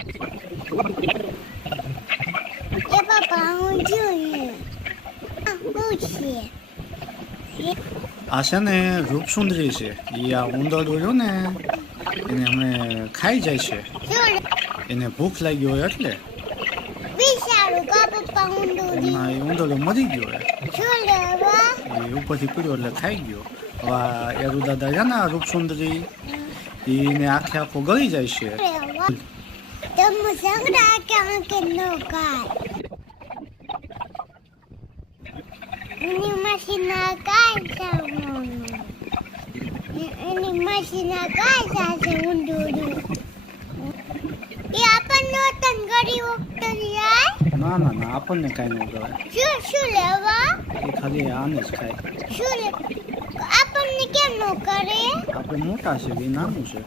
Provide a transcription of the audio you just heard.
એ પપ્પા હું જોઈએ હું છે આ છે ને રૂપસુંદરી છે. એ આ ઉંદર રહ્યો ને એને અમે ખાઈ જાય છે. શું એને ભૂખ લાગી હોય એટલે. વિચારું કા પપ્પા હું દૂધી એમાં એ ઉંદર મરી ગયો હોય. શું લેવા એ ઉપરથી પીડ્યો એટલે ખાઈ ગયો. હવે આ એરું દાદા છે ને આ રૂપસુંદરી એને આખે આખો ગળી જાય છે. લેવા તમે સંગડા ક્યાં કે નો કાય એની મશીના કાય સામોનું એની મશીના કાય સાસે ઊંડું એ આપણને તન ગરી વખત યાર ના ના ના આપણને કાંઈ ન કહેવાય. શું લેવા એ ખાલી આને જ ખાય. શું લે આપણને કેમ ન કરે આપણે મોટા છે એ નાનું છે.